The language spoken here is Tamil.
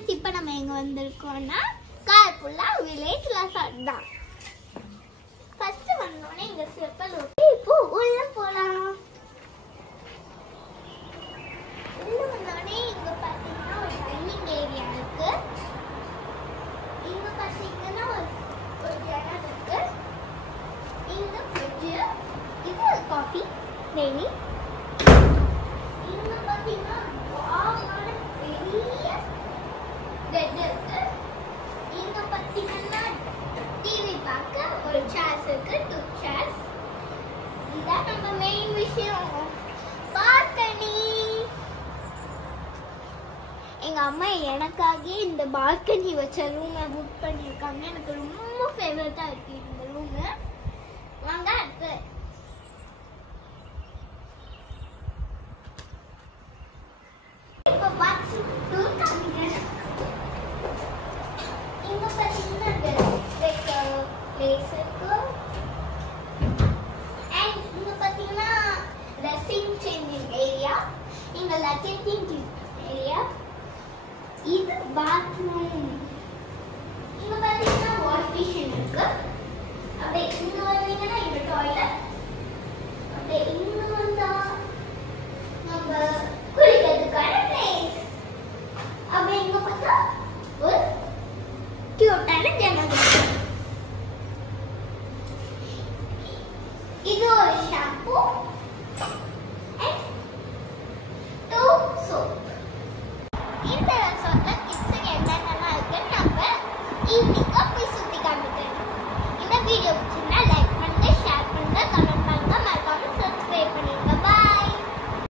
ஃப்ரெண்ட்ஸ் இப்போ நம்ம எங்க வந்திருக்கோம்னா கார்புல்லா வில்லேஜ் ரெசார்ட் தான். ஃபர்ஸ்ட் வந்தோடனே இங்க ஸ்டெப்பல் ஓகே. இப்போ உள்ள போலாம். உள்ள வந்தோடனே இங்க பாத்தீங்கன்னா ஒரு டைனிங் ஏரியா இருக்கு. இங்க பாத்தீங்கன்னா ஒரு ஜன்னல் இருக்கு. இங்க ஃப்ரிட்ஜ், இது காஃபி டெய்லி. இங்க பாத்தீங்கன்னா வாவான பெரிய பெட் இருக்கு. இங்க பாத்தீங்கன்னா டிவி பார்க்க ஒரு சேர்ஸ் இருக்கு, 2 சேர்ஸ். இதான் நம்ம மெயின் விஷயம், பால்கனி. எங்க அம்மா எனக்காக இந்த பால்கனி வச்ச ரூமை புக் பண்ணியிருக்காங்க. எனக்கு ரொம்ப ஃபேவரட்டா இருக்கு இந்த ரூம். வாங்க அடுத்து இப்போ பாக்ஸ் டூர் காமிக்கிறேன். இங்க பாத்தீங்கன்னா பிளேஸ் இருக்கு. அண்ட் இங்க பாத்தீங்கன்னா ட்ரெஸ்ஸிங் சேஞ்சிங் ஏரியா, இங்க லக்கேஜிங் ஏரியா, இது பாத்ரூம். இங்க பாத்தீங்கன்னா வாஷ் பேஷன் இருக்கு. அப்படியே இங்க வந்தீங்கன்னா இது டாய்லெட். அப்படியே இங்க வந்தா நம்ம